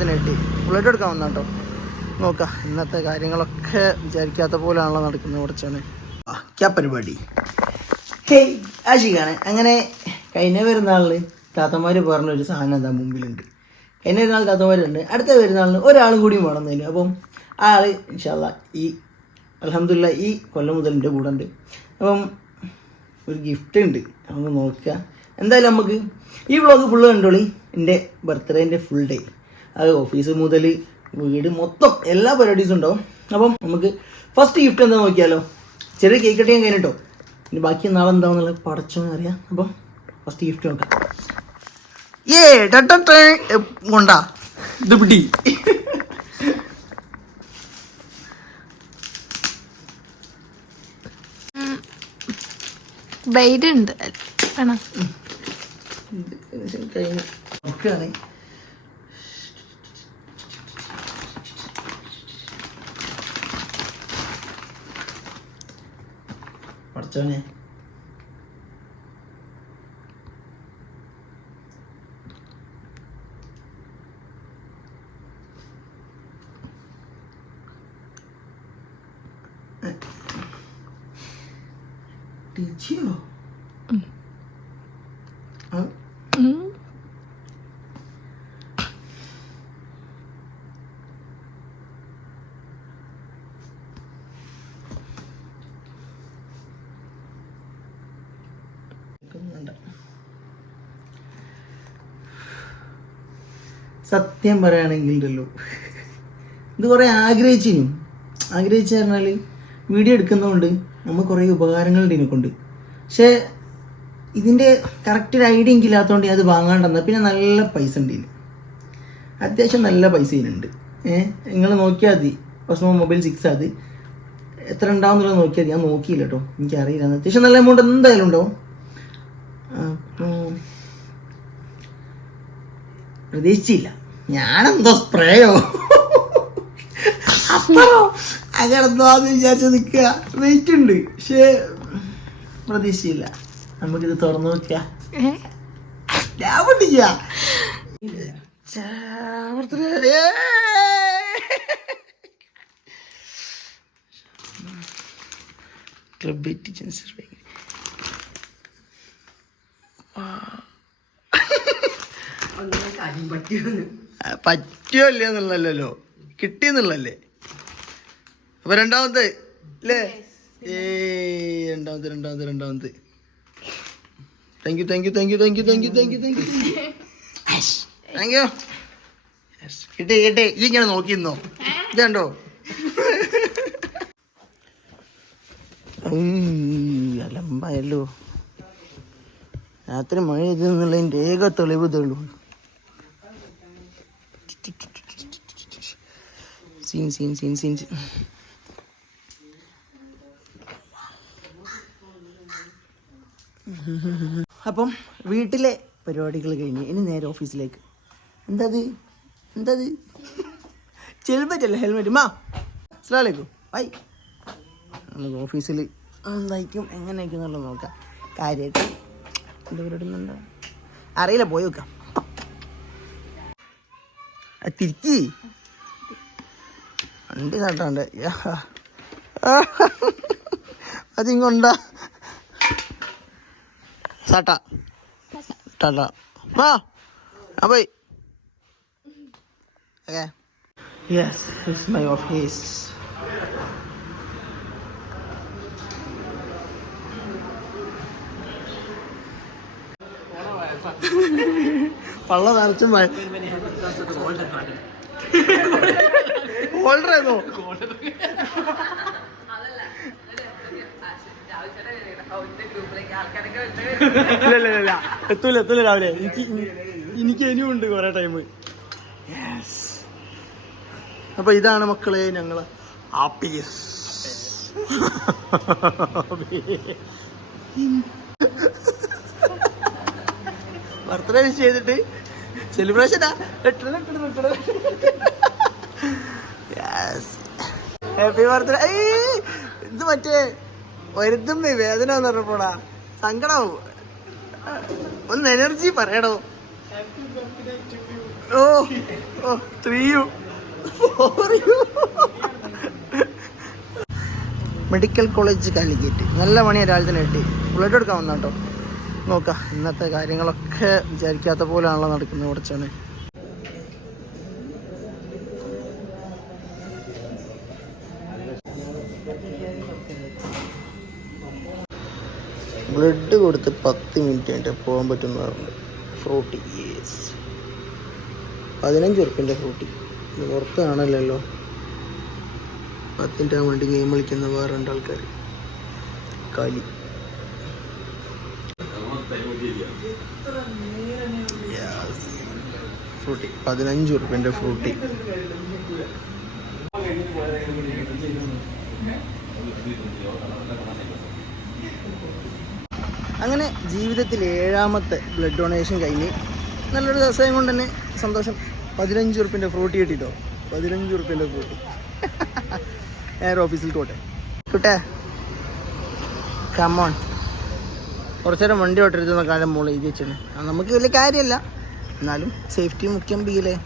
തന്നെ കിട്ടി. ബുള്ളറ്റ് എടുക്കാൻ വന്ന കേട്ടോ. നോക്കാം ഇന്നത്തെ കാര്യങ്ങളൊക്കെ വിചാരിക്കാത്ത പോലെയാണല്ലോ നടക്കുന്നത്. കുറച്ചാണ് പരിപാടി. ഹേയ് ആഷിഖാണ്. അങ്ങനെ കഴിഞ്ഞ പെരുന്നാളിന് താത്തമാർ പറഞ്ഞൊരു സാധനം എന്താ മുമ്പിലുണ്ട്. കഴിഞ്ഞ പെരുന്നാൾ താത്തമാരുണ്ട്, അടുത്ത പെരുന്നാളിന് ഒരാളും കൂടിയും വേണമെന്നതിന്. അപ്പം ആ ആൾ ഇൻഷാ അല്ലാ ഈ അൽഹംദുലില്ലാ ഈ കൊല്ലം മുതൽ എൻ്റെ കൂടെ ഉണ്ട്. അപ്പം ഒരു ഗിഫ്റ്റ് ഉണ്ട്, അതൊന്ന് നോക്കുക. എന്തായാലും നമുക്ക് ഈ വ്ളോഗ് ഫുള്ള് കണ്ടോളി. എൻ്റെ ബർത്ത്ഡേൻ്റെ ഫുൾ ഡേ, അത് ഓഫീസ് മുതൽ വീട് മൊത്തം എല്ലാ പരിപാടീസും ഉണ്ടാവും. അപ്പം നമുക്ക് ഫസ്റ്റ് ഗിഫ്റ്റ് എന്താ നോക്കിയാലോ. ചെറിയ കേക്ക് കട്ടിങ് കഴിഞ്ഞിട്ടോ, ഇനി ബാക്കി നാളെ എന്താണെന്നുള്ളത് പടച്ചോന്ന് അറിയാം. അപ്പം ഫസ്റ്റ് ഗിഫ്റ്റ് നോക്കാം. കൊണ്ടാ ഇത് പിടി. ഉണ്ട് പഠിച്ചോനെ ടീച്ചിയോ സത്യം പറയുകയാണെങ്കിൽ ഉണ്ടല്ലോ, ഇത് കുറേ ആഗ്രഹിച്ചു പറഞ്ഞാൽ വീഡിയോ എടുക്കുന്നതുകൊണ്ട് നമ്മൾ കുറേ ഉപകാരങ്ങളുണ്ട് ഇതിനെക്കൊണ്ട്. പക്ഷേ ഇതിൻ്റെ കറക്റ്റ് ഒരു ഐഡിയ എങ്കില്ലാത്തതുകൊണ്ട് അത് വാങ്ങാണ്ടെന്നാൽ പിന്നെ നല്ല പൈസ ഉണ്ട് ഇതിന്, അത്യാവശ്യം നല്ല പൈസ ഇതിനുണ്ട്. നിങ്ങൾ നോക്കിയാൽ മതി, ഓസ്മോ മൊബൈൽ 6 അത് എത്ര ഉണ്ടാവും എന്നുള്ളത് നോക്കിയാൽ മതി. ഞാൻ നോക്കിയില്ല കേട്ടോ, എനിക്കറിയില്ല. അത്യാവശ്യം നല്ല എമൗണ്ട് എന്തായാലും ഉണ്ടാവും. പ്രതീക്ഷിച്ചില്ല ഞാനെന്തോ സ്പ്രേയോ അപ്പറോ അങ്ങനെന്തോന്ന് വിചാരിച്ച് നിൽക്കുക. വെയിറ്റ് ഉണ്ട്, പക്ഷേ പ്രതീക്ഷിച്ചില്ല. നമുക്കിത് തുറന്നു നോക്കിയാ ഞാൻ പൊട്ടിക്ക. പറ്റിയോ ഇല്ലയോ എന്നുള്ളല്ലോ, കിട്ടിയെന്നുള്ളല്ലേ. അപ്പൊ രണ്ടാമത്തെ അല്ലേ? രണ്ടാമത്തെ താങ്ക് യു. കിട്ടി ഇങ്ങനെ നോക്കിയിരുന്നോ? ഇതുണ്ടോ അലമ്പായല്ലോ. രാത്രി മഴ ചെയ്തെന്നുള്ളതിൻ്റെ ഏക തെളിവ് ഇതുള്ളൂ. സീൻ അപ്പം വീട്ടിലെ പരിപാടികൾ കഴിഞ്ഞ് ഇനി നേരെ ഓഫീസിലേക്ക്. എന്താത് ഹെൽമെറ്റ് ഹെൽമെറ്റ് മാ അസ്സലാമലൈക്കും. ബൈ. നമുക്ക് ഓഫീസിൽ എന്തായിരിക്കും എങ്ങനെയൊക്കെ എന്നുള്ളത് നോക്കാം. കാര്യമായിട്ട് എന്താ പരിപാടി അറിയില്ല, പോയി നോക്കാം. തിരിക്കി വണ്ടി കാട്ടാണ്ട് അതിങ്ങോണ്ടാ സാട്ടാ ടാറ്റാ വാ bye. Okay, yes, this is my office. പള്ള നിറച്ചും ഹോൾഡറായിരുന്നോ? ഇല്ല എത്തൂല രാവിലെ. എനിക്ക് ഇനിയും ഉണ്ട് കുറെ ടൈം. യെസ്. അപ്പൊ ഇതാണ് മക്കളെ ഞങ്ങള് ആപ്പീസ്. ബർത്ത്ഡേ വിഷ് ചെയ്തിട്ട് സെലിബ്രേഷനാ. Happy birthday. ഇത് മറ്റേ വരുത്തുമ്പോ വേദന എന്ന് പറഞ്ഞപ്പോടാ സങ്കടാവും. ഒന്ന് എനർജി പറയണോ. ഓ ഓ 3U 4U. Medical college Calicut. നല്ല പണിയാണ് രാവിലെ തന്നെ കിട്ടി. ബുള്ളറ്റ് എടുക്കാൻ വന്ന കേട്ടോ. നോക്കാം ഇന്നത്തെ കാര്യങ്ങളൊക്കെ വിചാരിക്കാത്ത പോലെയാണല്ലോ നടക്കുന്നത്. കുറച്ചാണ് ബ്ലഡ് കൊടുത്ത് 10 മിനിറ്റ് കഴിഞ്ഞിട്ട് പോകാൻ പറ്റുന്നവരുണ്ട്. Frooti 15 ഉറുപ്പിൻ്റെ Frooti. ഇത് പുറത്ത് കാണല്ലോ. 10 മിനിറ്റ് ആകാൻ വേണ്ടി ഗെയിം കളിക്കുന്ന വേറെ 2 ആൾക്കാർ. കാലി ഫ്രൂട്ടി 15 ഉറുപ്പിൻ്റെ ഫ്രൂട്ടി. അങ്ങനെ ജീവിതത്തിൽ 7ാമത്തെ ബ്ലഡ് ഡൊണേഷൻ കഴിഞ്ഞ് നല്ലൊരു ദിവസം കൊണ്ട് തന്നെ സന്തോഷം. 15 ഉറുപ്പിൻ്റെ ഫ്രൂട്ടി കിട്ടിട്ടോ. 15 ഉറുപ്പിൻ്റെ ഫ്രൂട്ടി. എയർ ഓഫീസിൽ കോട്ടെ കിട്ടേ. കമോൺ. കുറച്ചു നേരം വണ്ടി ഓട്ടരുതെന്ന കാലം മോളെ എഴുതി വെച്ചാണ്. നമുക്ക് വലിയ കാര്യമല്ല, എന്നാലും സേഫ്റ്റി മുഖ്യം. ബിയിലെ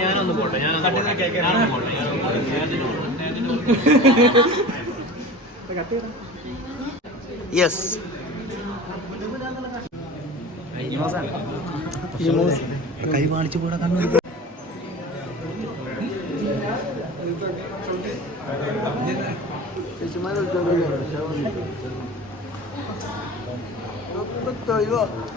ഞാനൊന്ന് പോട്ടെ. യെസ് കൈ കാണിച്ചു കൂടെ കണ്ണു.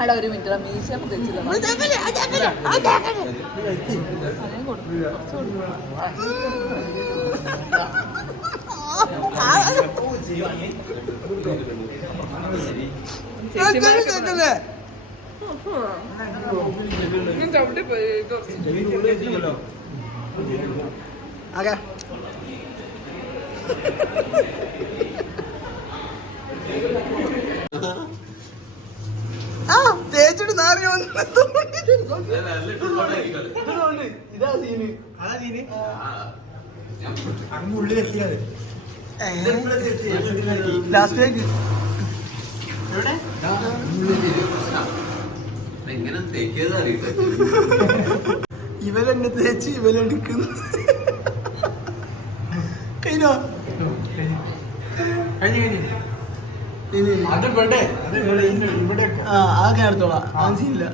അടാ ഒരു മിനിറ്റ് മീശ തെച്ചില്ല. ചവിട്ടി പോയി. തേച്ചിട്ട് നാറി ഇതാ സീന്. ഉള്ളിലെത്തിയത് ലാസ്റ്റ് ഇവരെന്നെ തേച്ച് ഇവരെടുക്കുന്നു. കഴിഞ്ഞോ? അത് ഇവിടെ ഇവിടെ ആകെ അടുത്തോളാം. ആൻസില്ല.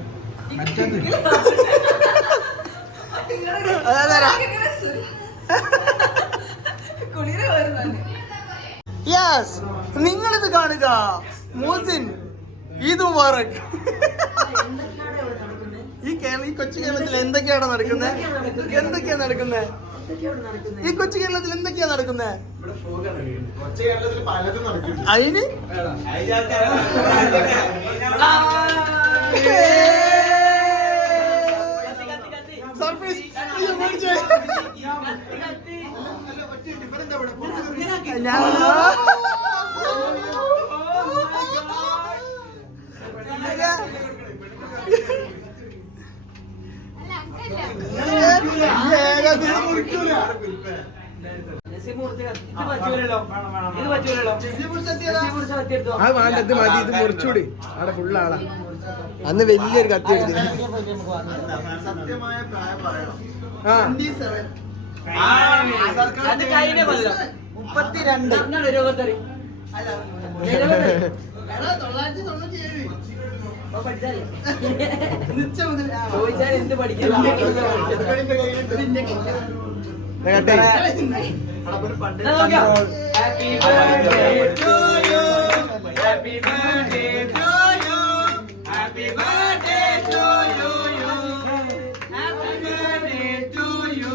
യെസ്, നിങ്ങളിത് കാണുക. മോസിൻ ഈദ് മുബാറക്. ഈ കൊച്ചു കേരളത്തിൽ എന്തൊക്കെയാണ് നടക്കുന്നത്? ഈ കൊച്ചു കേരളത്തിൽ എന്തൊക്കെയാ നടക്കുന്നത്? അതിന് സർപ്രൈസ്. ഇത് മുറിച്ചൂടി. അവിടെ ഫുള്ളാളാ. അന്ന് വലിയൊരു കത്തി എടുത്തില്ല. ചോദിച്ചാൽ എന്ത് പഠിക്കണം happy birthday to you happy birthday to you happy birthday to you happy birthday to you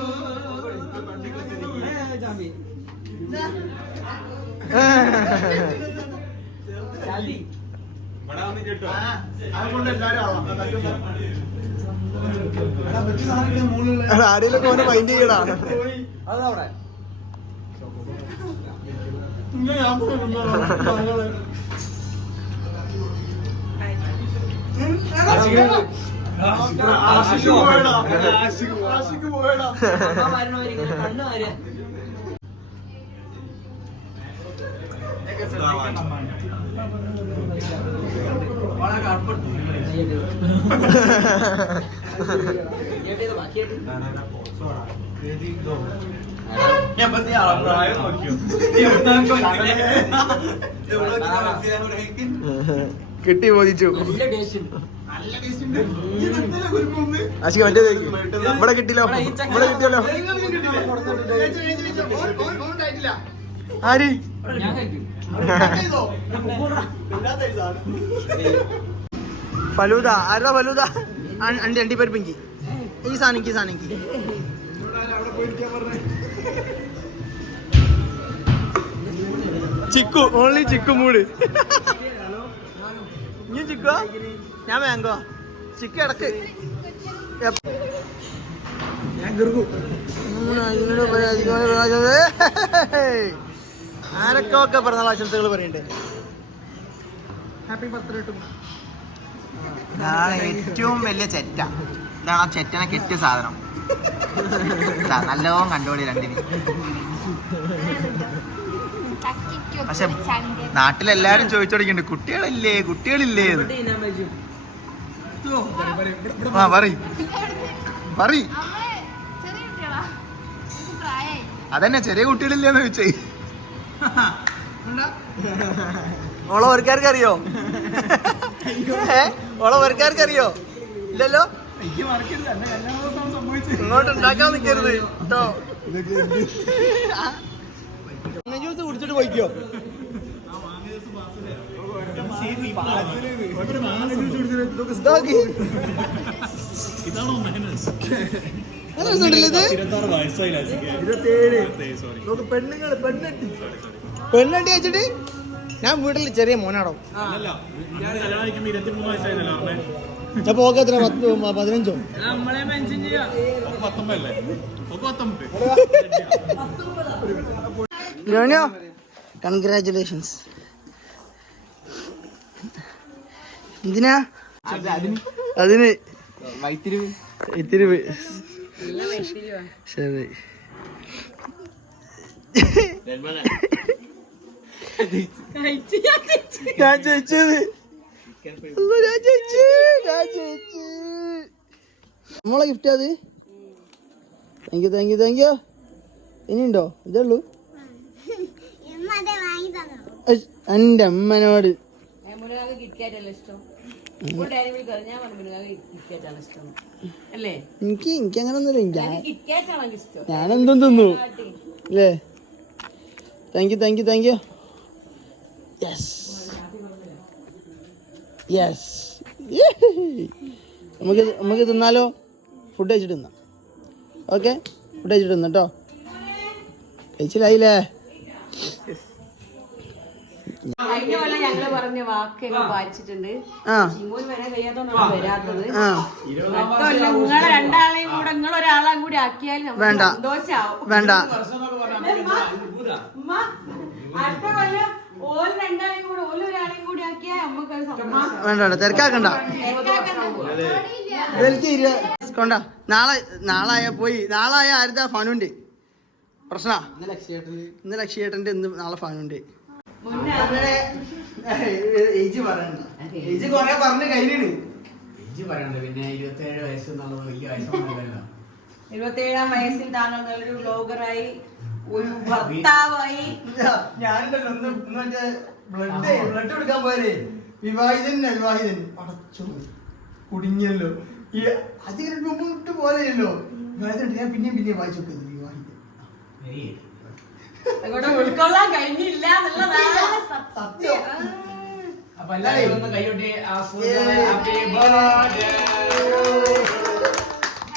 ചാലി ആരെയൊക്കെ ഓനെ മൈൻഡ് ചെയ്യടാ. അതവിടെ കണ്ണു വരാ കിട്ടി ബോധിച്ചു. ആശിക മറ്റേ ഇവിടെ കിട്ടില്ലോ, ഇവിടെ കിട്ടിയല്ലോ. ആര് ഫലൂദ? ആരാ ഫലൂദ? അണ്ടിപ്പരിപ്പിങ്കി ഈ സാധനിക്ക് സാധനിക്ക് ചിക്കു, ഓൺലി ചിക്കു മൂട്. ഇനി ചിക്കോ, ഞാൻ മാങ്കോ. ചിക്കു ഇടക്ക് ആരൊക്കെ പിറന്നാൾ ആശംസകൾ പറയണ്ടേ. Happy birthday to. ഇതാണ് ഏറ്റവും വലിയ ചെറ്റ. ഇതാണ് ആ ചെറ്റനെ കെറ്റിയ സാധനം. നല്ലോണം കണ്ടോളി രണ്ടിന്. പക്ഷെ നാട്ടിലെല്ലാരും ചോദിച്ചോടിക്കണ്ട് കുട്ടികളില്ലേ കുട്ടികളില്ലേ. ആ പറയ് അതന്നെ ചെറിയ കുട്ടികളില്ലേന്ന് ചോദിച്ചേ. ഓളെ വർക്കാർക്ക് അറിയോ? ഓളെ വർക്കാർക്ക് അറിയോ? ഇല്ലല്ലോ. ഇങ്ങോട്ട് ഉണ്ടാക്കാൻ നിൽക്കരുത് കേട്ടോ. ജ്യൂസ് കുടിച്ചിട്ട് പോയിക്കോ. പെണ്ണട്ടി വെച്ചിട്ട് ഞാൻ വീട്ടിൽ ചെറിയ മോനാടോ. അപ്പൊ ഓക്കെ എത്ര 15? ലോണിയോ കൺഗ്രാറ്റുലേഷൻസ്. എന്തിനാ? അതിന് ഇത്തിരി ശരി. ഞാൻ ചോദിച്ചത് നമ്മളെ ഗിഫ്റ്റ് അത്. Thank you. ഇനിയുണ്ടോ? ഇതേ ഉള്ളൂ എൻ്റെ അമ്മനോട്. എനിക്ക് അങ്ങനെ ഒന്നുമില്ല. ഞാനെന്തും തിന്നു അല്ലേ. Thank you. യെസ് നമുക്ക് തിന്നാലോ? ഫുഡ് കഴിച്ചിട്ട് തിന്നാം. ഓക്കെ, ഫുഡ് കഴിച്ചിട്ട് തിന്നാം കേട്ടോ. കഴിച്ചില്ലായില്ലേ? കഴിഞ്ഞ കൊല്ലം ഞങ്ങള് പറഞ്ഞ വാക്ക് പാലിച്ചിട്ടുണ്ട്. ഷിമോൻ വരാൻ കഴിയാത്തോണ്ടാണ് വരാത്തത്. നിങ്ങളെ രണ്ടാളെയും കൂടെ നിങ്ങൾ ഒരാളെയും കൂടി ആക്കിയാൽ വേണ്ട സന്തോഷാവും. വേണ്ട. അടുത്ത കൊല്ലം ഓല് രണ്ടാളെയും കൂടെ ഓല് ഒരാളെയും കൂടി ആക്കിയാൽ നമുക്ക് വേണ്ട തിരക്കാക്കണ്ട. കൊണ്ട നാളായ പോയി. നാളായ ആരുതാ ഫാനുണ്ട് പ്രശ്ന. ഇന്ന് ലക്ഷ്യേട്ടന്റെ നാളെ ഫാനുണ്ട്. അങ്ങനെ ഏജ് പറയണ്ട. ഏജ് കൊറേ പറഞ്ഞ കയ്യിലാണ്. ഏജ് പറയണ്ട. പിന്നെ 27 വയസ്സ് എന്നുള്ളത് വലിയ വയസ്സൊന്നുമല്ലല്ലോ. 27-ാം വയസ്സിൽ താങ്കൾ നല്ലൊരു ബ്ലോഗറായി, ഒരു ഭർത്താവായി. ഞാനുണ്ടല്ലോ ബ്ലഡ് കൊടുക്കാൻ പോയാലേ വിവാഹിതൻ അടച്ചു കുടുങ്ങിയല്ലോ ഈ അതിന് മുമ്പ് വിട്ടു പോലെയല്ലോ വിവാഹിതൻ ഞാൻ പിന്നെയും വായിച്ചു നോക്കുന്നത് വിവാഹിതൻ അങ്ങോട്ട് ഉൾക്കൊള്ളാൻ കഴിഞ്ഞില്ല എന്നുള്ളതാണ് സത്യം. അപ്പൊ എല്ലാവരും ഒന്ന് കൈകൊട്ടി ഹാപ്പി ബർത്ത്ഡേ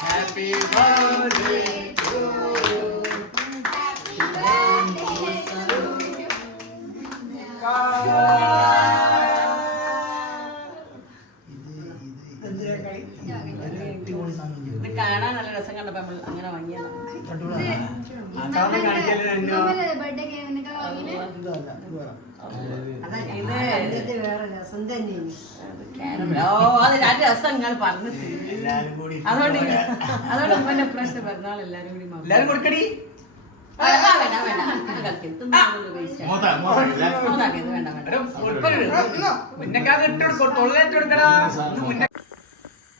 ഹാപ്പി ബർത്ത്ഡേ ഇത് കാണാൻ നല്ല രസം കണ്ടപ്പോ നമ്മൾ അങ്ങനെ വാങ്ങിയതാണ്. അത് രസം നിങ്ങൾ പറഞ്ഞിട്ട് അതുകൊണ്ട് ഉമ്മന്റെ പ്രശ്നം പറഞ്ഞാൽ എല്ലാരും കൂടി എല്ലാരും കൊടുക്കടി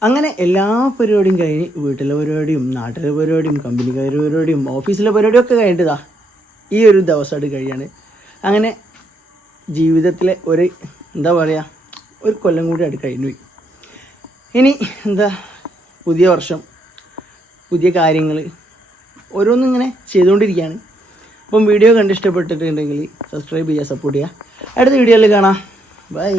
അങ്ങനെ എല്ലാ പരിപാടിയും കഴിഞ്ഞ് വീട്ടിലെ പരിപാടിയും നാട്ടിലെ പരിപാടിയും കമ്പനിക്കാരുടെ പരിപാടിയും ഓഫീസിലെ പരിപാടിയും ഒക്കെ കഴിഞ്ഞിട്ടാ ഈ ഒരു ദിവസമായിട്ട് കഴിയാണ്. അങ്ങനെ ജീവിതത്തിലെ ഒരു എന്താ പറയുക ഒരു കൊല്ലം കൂടി ആയിട്ട് കഴിഞ്ഞു പോയി. ഇനി എന്താ പുതിയ വർഷം പുതിയ കാര്യങ്ങൾ ഓരോന്നും ഇങ്ങനെ ചെയ്തുകൊണ്ടിരിക്കുകയാണ്. അപ്പം വീഡിയോ കണ്ട് ഇഷ്ടപ്പെട്ടിട്ടുണ്ടെങ്കിൽ സബ്സ്ക്രൈബ് ചെയ്യുക, സപ്പോർട്ട് ചെയ്യുക. അടുത്ത വീഡിയോയിൽ കാണാം. ബൈ.